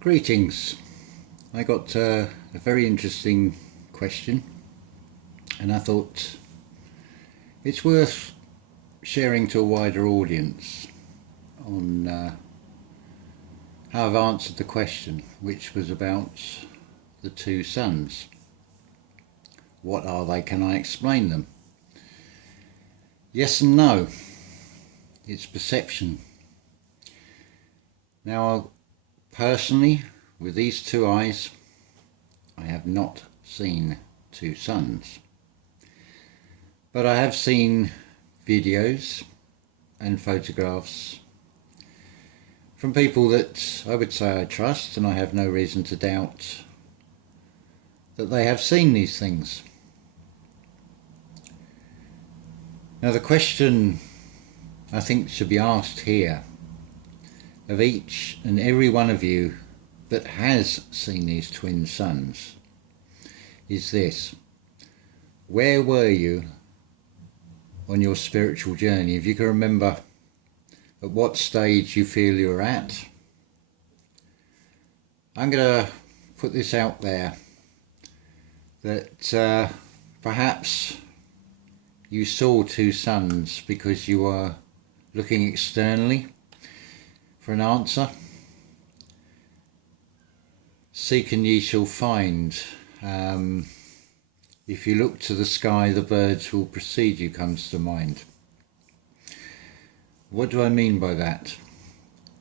Greetings. I got a very interesting question, and I thought it's worth sharing to a wider audience on how I've answered the question, which was about the two suns. What are they? Can I explain them? Yes and no. It's perception. Now, personally, with these two eyes, I have not seen two suns. But I have seen videos and photographs from people that I would say I trust, and I have no reason to doubt that they have seen these things. Now, the question I think should be asked here of each and every one of you that has seen these twin suns is this: where were you on your spiritual journey? If you can remember at what stage you feel you're at. I'm going to put this out there that perhaps you saw two suns because you were looking externally for an answer. Seek and ye shall find. If you look to the sky, the birds will precede you, comes to mind. What do I mean by that?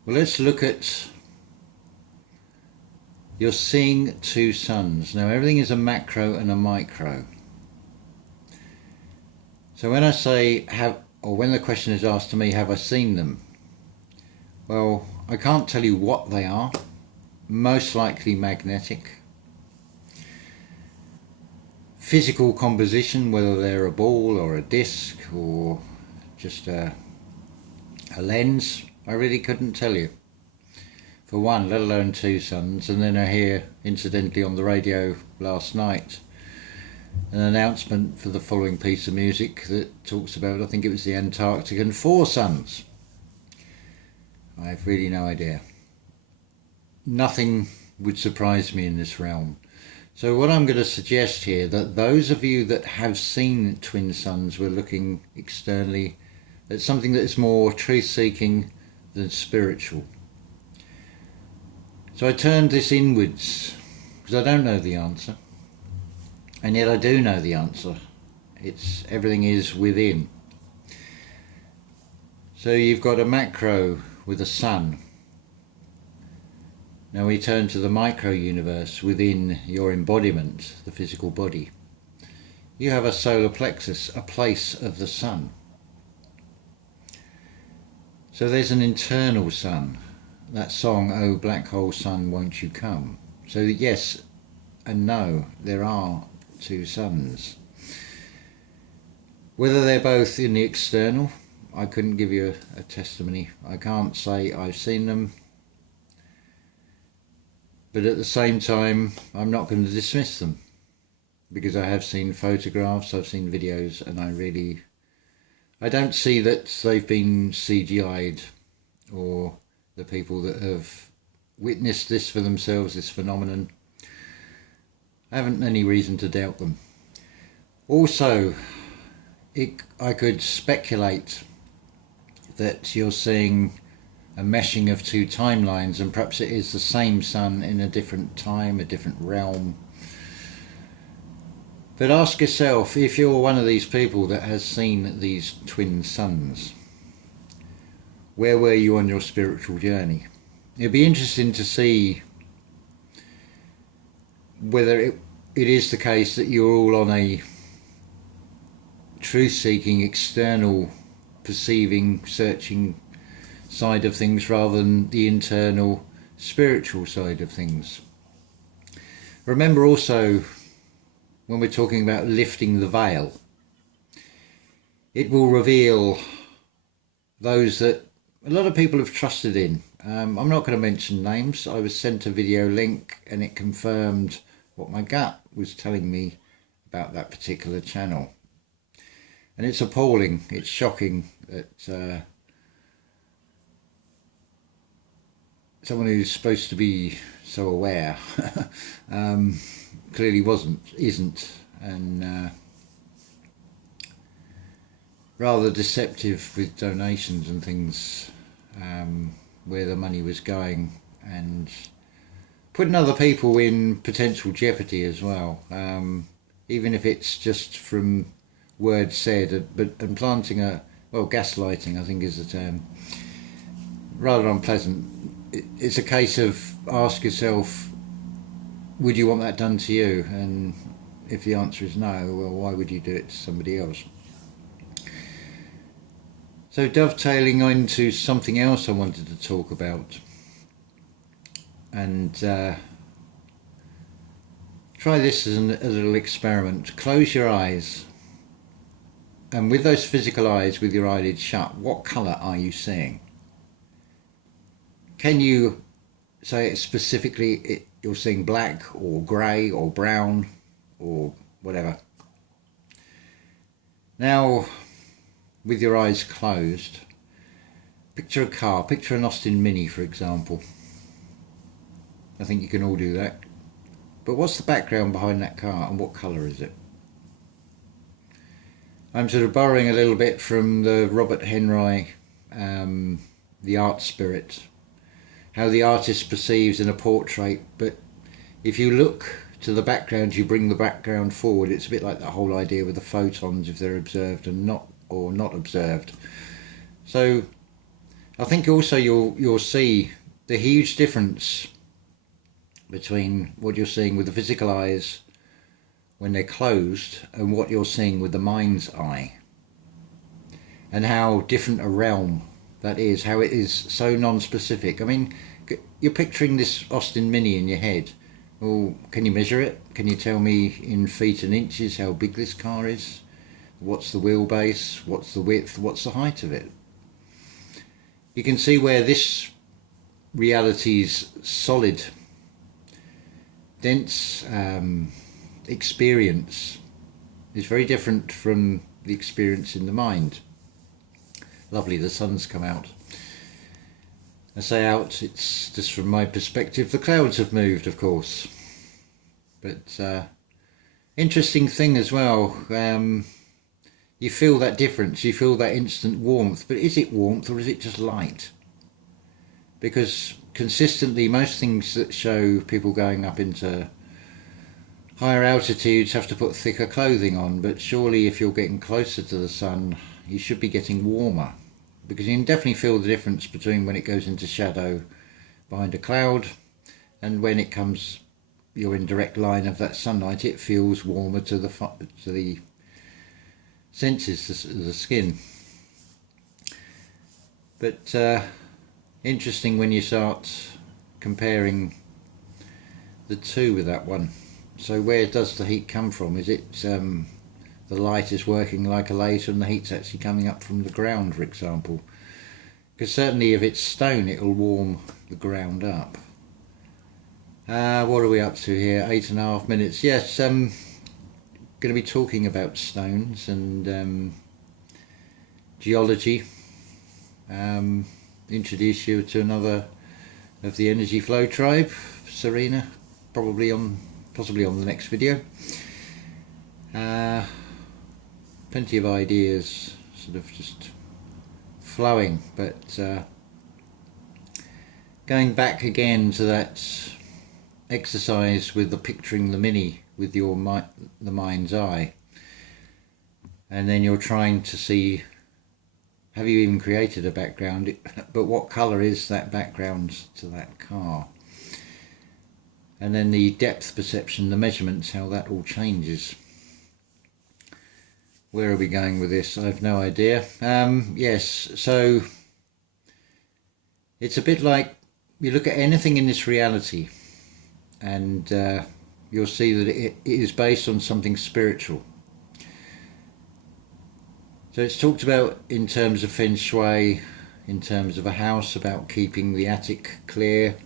Well, let's look at, you're seeing two suns. Now, everything is a macro and a micro. So when I say when the question is asked to me, have I seen them? Well, I can't tell you what they are. Most likely magnetic. Physical composition, whether they're a ball or a disc or just a lens, I really couldn't tell you. For one, let alone two suns. And then I hear, incidentally, on the radio last night, an announcement for the following piece of music that talks about, I think it was the Antarctic, and four suns. I have really no idea. Nothing would surprise me in this realm. So what I'm going to suggest here, that those of you that have seen twin suns were looking externally at something that is more truth-seeking than spiritual. So I turned this inwards because I don't know the answer, and yet I do know the answer. Everything is within. So you've got a macro with a sun. Now we turn to the micro universe within your embodiment, the physical body. You have a solar plexus, a place of the sun. So there's an internal sun. That song, "Oh Black Hole Sun, Won't You Come?" So yes and no, there are two suns. Whether they're both in the external, I couldn't give you a testimony. I can't say I've seen them. But at the same time, I'm not going to dismiss them, because I have seen photographs, I've seen videos, and I don't see that they've been CGI'd, or the people that have witnessed this for themselves, this phenomenon, I haven't any reason to doubt them. Also, I could speculate that you're seeing a meshing of two timelines, and perhaps it is the same sun in a different time, a different realm. But ask yourself, if you're one of these people that has seen these twin suns, where were you on your spiritual journey? It'd be interesting to see whether it is the case that you're all on a truth-seeking, external, perceiving, searching side of things rather than the internal spiritual side of things. Remember also, when we're talking about lifting the veil, it will reveal those that a lot of people have trusted in. I'm not going to mention names. I was sent a video link and it confirmed what my gut was telling me about that particular channel. And it's appalling, it's shocking that someone who's supposed to be so aware clearly isn't, and rather deceptive with donations and things, where the money was going, and putting other people in potential jeopardy as well, even if it's just from words said, and planting gaslighting I think is the term, rather unpleasant. It's a case of ask yourself, would you want that done to you? And if the answer is no, well, why would you do it to somebody else? So dovetailing into something else I wanted to talk about, and try this as a little experiment. Close your eyes, and with those physical eyes, with your eyelids shut, what colour are you seeing? Can you say it specifically, you're seeing black or grey or brown or whatever? Now, with your eyes closed, picture a car, picture an Austin Mini for example. I think you can all do that. But what's the background behind that car, and what colour is it? I'm sort of borrowing a little bit from the Robert Henry, The Art Spirit, how the artist perceives in a portrait, but if you look to the background, you bring the background forward. It's a bit like that whole idea with the photons, if they're observed and not observed. So I think also you'll see the huge difference between what you're seeing with the physical eyes when they're closed and what you're seeing with the mind's eye, and how different a realm that is, how it is so non-specific. I mean, you're picturing this Austin Mini in your head. Well, can you measure it? Can you tell me in feet and inches how big this car is? What's the wheelbase? What's the width? What's the height of it? You can see where this reality's solid, dense experience is very different from the experience in the mind. Lovely, the sun's come out. I say out, it's just from my perspective. The clouds have moved, of course. But interesting thing as well, you feel that difference, you feel that instant warmth, but is it warmth or is it just light? Because consistently most things that show people going up into higher altitudes have to put thicker clothing on, but surely if you're getting closer to the sun you should be getting warmer, because you can definitely feel the difference between when it goes into shadow behind a cloud and when it comes, you're in direct line of that sunlight. It feels warmer to the senses, the skin. But interesting when you start comparing the two with that one. So where does the heat come from? Is it the light is working like a laser and the heat's actually coming up from the ground, for example? Because certainly if it's stone it'll warm the ground up. What are we up to here? 8.5 minutes. Yes, going to be talking about stones and geology. Introduce you to another of the energy flow tribe, Serena, possibly on the next video. Plenty of ideas sort of just flowing, but going back again to that exercise with the picturing the Mini with the mind's eye, and then you're trying to see, have you even created a background, but what colour is that background to that car? And then the depth perception, the measurements, how that all changes. Where are we going with this? I have no idea. Yes, so it's a bit like you look at anything in this reality and you'll see that it is based on something spiritual. So it's talked about in terms of feng shui, in terms of a house, about keeping the attic clear,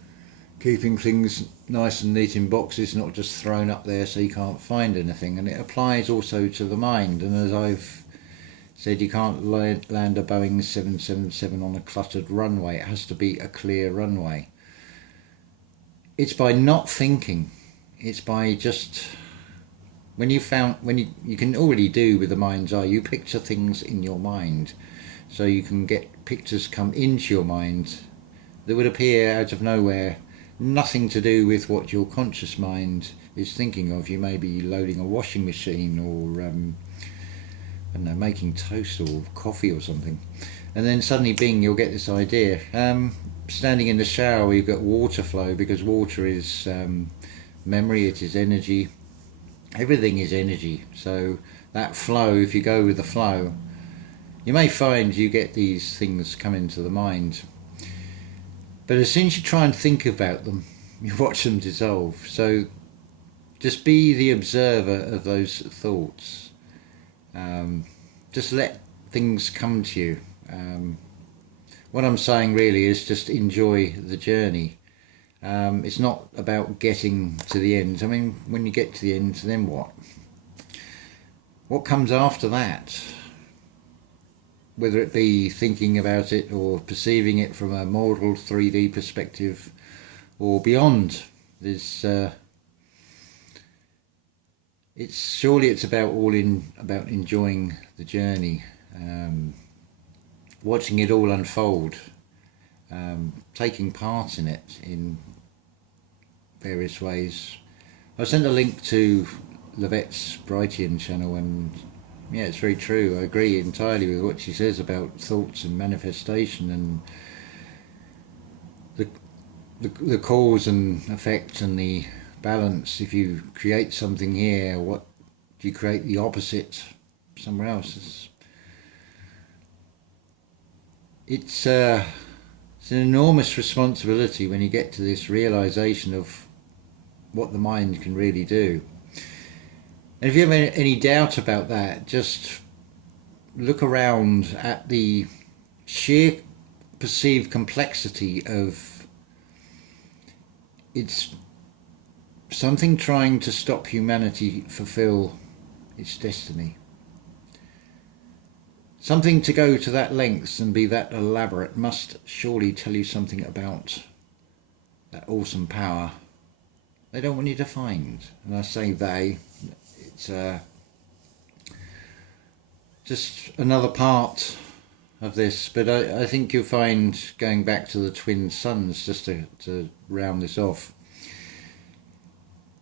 keeping things nice and neat in boxes, not just thrown up there so you can't find anything. And it applies also to the mind. And as I've said, you can't land a Boeing 777 on a cluttered runway. It has to be a clear runway. it's by not thinking. It's by just, when you can already do with the mind's eye, you picture things in your mind. So you can get pictures come into your mind that would appear out of nowhere, nothing to do with what your conscious mind is thinking of. You may be loading a washing machine, or I don't know, making toast or coffee or something, and then suddenly bing, you'll get this idea. Standing in the shower, you've got water flow, because water is memory, it is energy, everything is energy. So that flow, if you go with the flow, you may find you get these things come into the mind. But as soon as you try and think about them, you watch them dissolve. So just be the observer of those thoughts. Just let things come to you. What I'm saying really is just enjoy the journey. It's not about getting to the end. I mean, when you get to the end, then what? What comes after that? Whether it be thinking about it or perceiving it from a mortal 3D perspective or beyond, there's it's about about enjoying the journey, watching it all unfold, taking part in it in various ways. I sent a link to Levette's Brightian channel, and yeah, it's very true. I agree entirely with what she says about thoughts and manifestation, and the cause and effect and the balance. If you create something here, what do you create the opposite somewhere else? It's an enormous responsibility when you get to this realization of what the mind can really do. And if you have any doubt about that, just look around at the sheer perceived complexity of it's something trying to stop humanity fulfill its destiny. Something to go to that lengths and be that elaborate must surely tell you something about that awesome power they don't want you to find. And I say they, it's just another part of this. But I think you'll find, going back to the twin suns, just to round this off,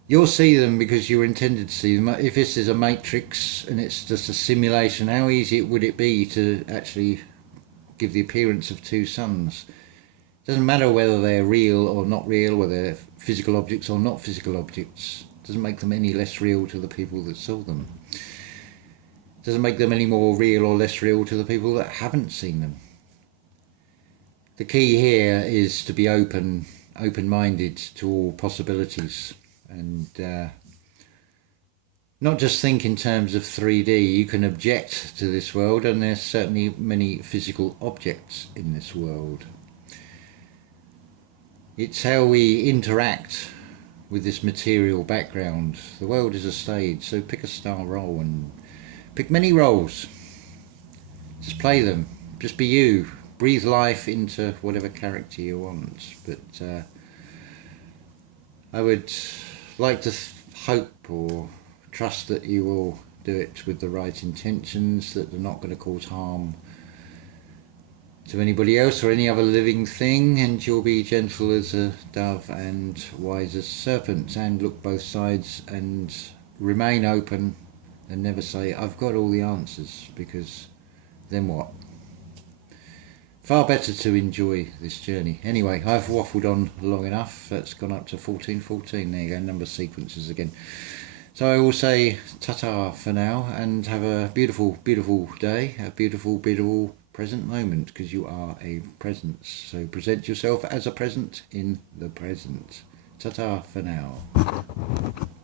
you'll see them because you're intended to see them. If this is a matrix and it's just a simulation, how easy would it be to actually give the appearance of two suns? It doesn't matter whether they're real or not real, whether they're physical objects or not physical objects. It doesn't make them any less real to the people that saw them. It doesn't make them any more real or less real to the people that haven't seen them. The key here is to be open-minded to all possibilities, and not just think in terms of 3D. You can object to this world, and there's certainly many physical objects in this world. It's how we interact with this material background. The world is a stage, so pick a star role and pick many roles. Just play them. Just be you. Breathe life into whatever character you want. But I would like to hope or trust that you will do it with the right intentions, that they're not going to cause harm to anybody else or any other living thing, and you'll be gentle as a dove and wise as a serpent, and look both sides and remain open and never say I've got all the answers, because then what? Far better to enjoy this journey. Anyway, I've waffled on long enough. That's gone up to 1414. There you go, number sequences again. So I will say ta-ta for now, and have a beautiful, beautiful day, a beautiful, beautiful present moment, because you are a presence. So present yourself as a present in the present. Ta-ta for now.